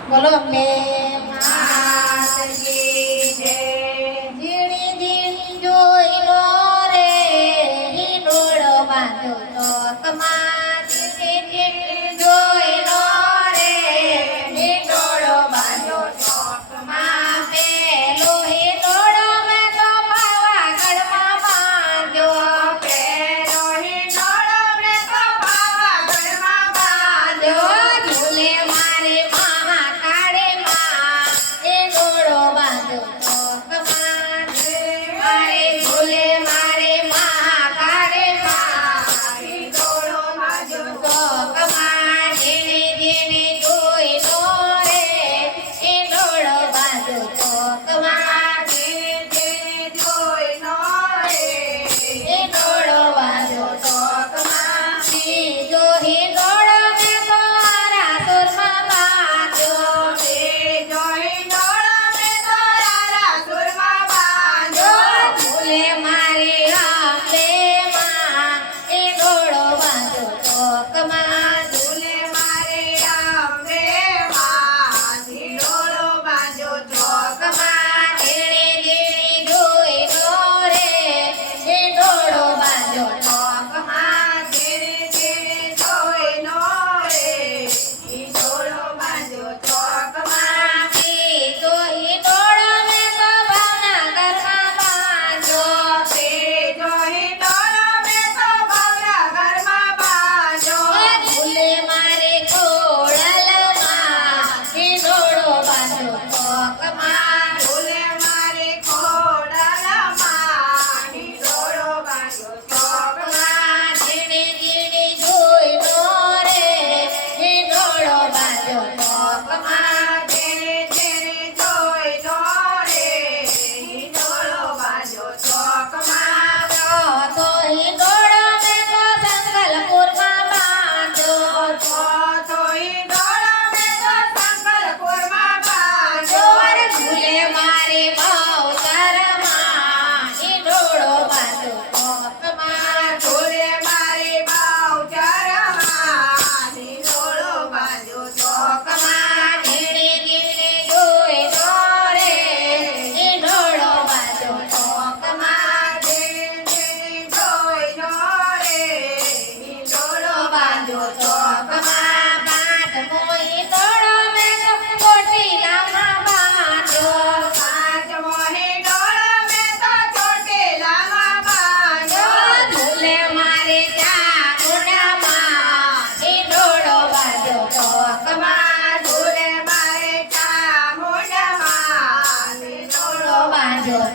બોલો અંબે માતજી જય. ઝીણી ઝીણી જોઈ લો રે હિંડોળો બાંધો ચોકમાં ઝીણી ઝીણી જોઈ લો રે હિંડોળો બાંધો ચોકમાં પેલો હિંડોળો મેં તો પાવાગઢમાં બાંધ્યો પેલો હિંડોળો મેં તો પાવાગઢમાં બાંધ્યો. ઝૂલે મારે મહાકાળી માં હિંડોળો બાંધો ચોકમાં મારે ઝૂલે મારે મહાકાળી માં હિંડોળો બાંધ્યો ચોકમાં ઝીણી ઝીણી જોઈ લો રે હિંડોળો બાંધો ચોકમાં ઝીણી ઝીણી જોઈ લો રે. હિંડોળો બાંધો ચોકમાં બીજો હિંડોળો મેં તો આરાસુરમાં બાંધ્યો બીજો હિંડોળો મેં તો તારાસુરમાં બાંધ્યો. ઝૂલે મારી અંબે માં હિંડોળો બાંધો ચોકમાં ઝૂલે મારે અંબે માં હિંડોળો બાંધ્યો ચોકમાં. ઝીણી ઝીણી જોઈ લો રે હિંડોળો બાંધો ચોકમાં ઝીણી ઝીણી જોઈ લો રે. હિંડોળો બાંધ્યો ચોકમાં. બીજો હિંડોળો મેં તો ભાવનગરમાં બાંધ્યો ત્રીજો હિંડોળો મેં તો ભાવનગરમાં બાંધ્યો. ઝૂલે મારે ખોડલમાં હિંડોળો બાંધો ચોકમાં ઝૂલે મારે ખોડલમાં હિંડોળો બાંધ્યો ચોકમાં. ઝીણી ઝીણી જોઈ લો રે હિંડોળો બાંધો ચોકમાં ઝીણી ઝીણી જોઈ લો રે. હિંડોળો બાંધ્યો ચોકમાં. તો હિંડોળો મેં તો સંગલપુરમાં બાંધ્યો ચોથો હિંડોળો મેં તો સંકલપુરમાં બાંધ્યો. જોર ઝૂલે મારે ભાવતરમાં હિંડોળો બાંધો ચોકમાં ઝૂલે મારી બાવચરમાં હિંડોળો બાંધ્યો ચોકમાં. ઝીણી ઝીણી જોઈ લો રે હિંડોળો બાંધો ચોકમાં ઝીણી ઝીણી જોઈ લો રે. હિંડોળો બાંધ્યો ચોકમાં. પાંચમો હિંડોળો મેં તો ચોટીલામાં બાંધ્યો પાંચમો હિંડોળો મેં તો ચોટીલામાં બાંધ્યો. ઝૂલે મારે ચામુંડામાં હિંડોળો બાંધ્યો ચોકમાં ઝૂલે મારે ચામુંડામાં હિંડોળો બાંધ્યો